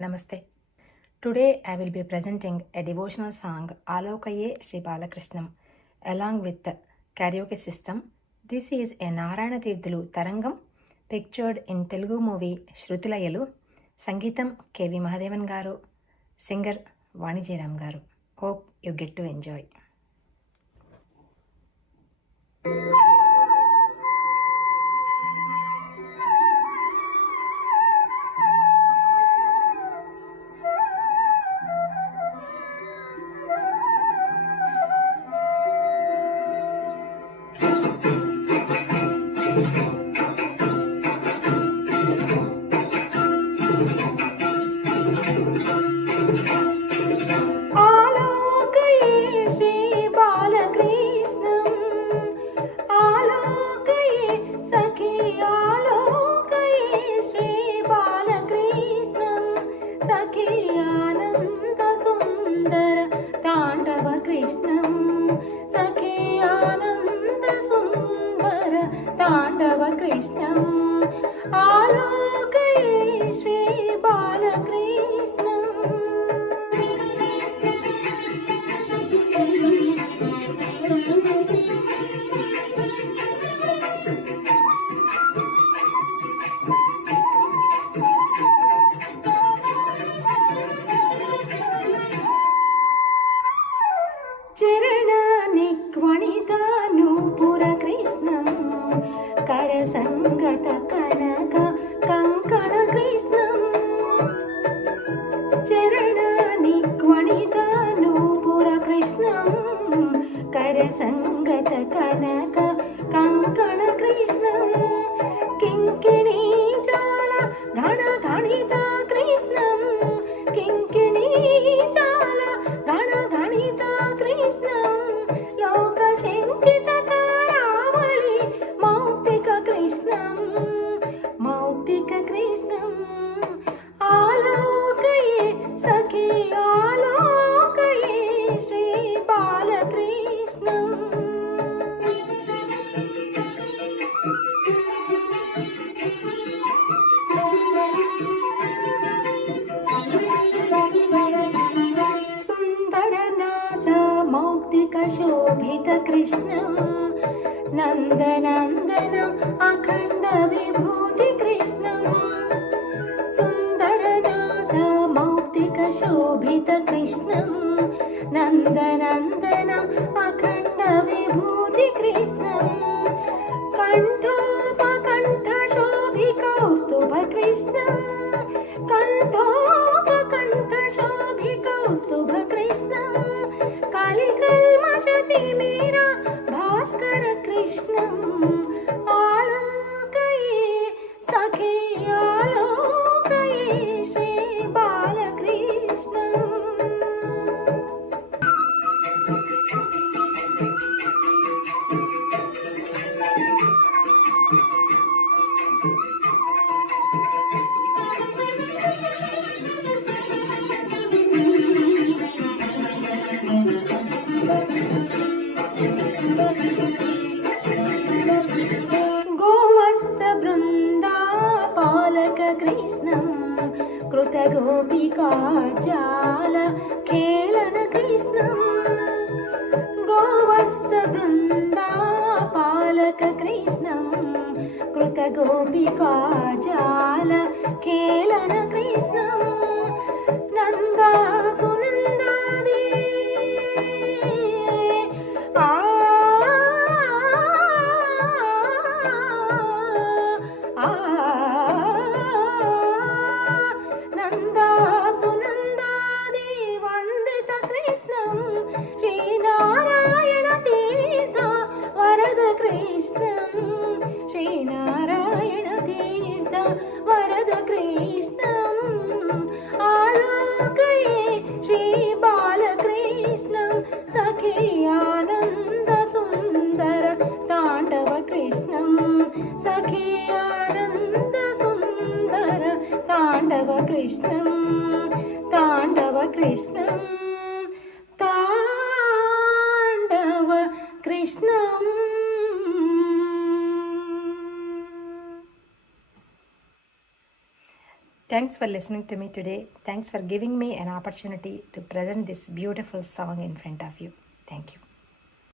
Namaste. Today I will be presenting a devotional song Alokaye Sri Balakrishnam along with the karaoke system. This is a Narayana Tirthulu Tarangam pictured in Telugu movie Shrutilayalu. Sangeetam K.V. Mahadevan Garu, singer Vani Jairam Garu. Hope you get to enjoy. तांडव कृष्णं आलोकये श्री बालकृष्णं चरणनिक्वणितानूपुरकृष्णं करसङ्गत कनक कङ्कण कृष्णं चरणनिक्वणितानूपुरकृष्णं करसङ्गत कनक कङ्कण कृष्णं किङ्किणी जाल घन घणिता कृष्णं किङ्किणी जाल घन घणिता कृष्णं लोकशङ्कित तारावळि मौक्तिक कृष्णं आलोकये सखी आलोकये श्री बालकृष्णं सुन्दरदास मौक्तिकशोभित कृष्णं नन्दनन्दनम् अखण्ड विभूति कृष्णं सुन्दरदास मौक्तिकशोभित कृष्णं नन्दनन्दनम् अखण्ड विभूति कृष्णं कण्ठोपकण्ठशोभिकौस्तुभ कृष्णं कण्ठोपकण्ठशोभिकौस्तुभ कृष्णं कलिकल्मषतिमीरा भास्कर कृष्णं आलोकये सखी आलोकये श्री बालकृष्णं गोवत्स बृन्दा पालक कृष्णं कृतगोपिका जाल खेलन कृष्णं गोवत्स बृन्दा पालक कृष्णं कृतगोपिका जाल खेलन कृष्णं नन्दा सुनन्दादि नन्दा सुनन्दादि वन्दित कृष्णं श्रीनारायण तीर्थ वरद कृष्णं श्रीनारायण तीर्थ वरद कृष्णं आलोकये श्री बालकृष्णं सखी आनन्द सुन्दर ताण्डव कृष्णं सखी आनन्द सुन्दर ताण्डव कृष्णं ताण्डव कृष्णं ताण्डव कृष्णं Thanks for listening to me today. Thanks for giving me an opportunity to present this beautiful song in front of you. Thank you.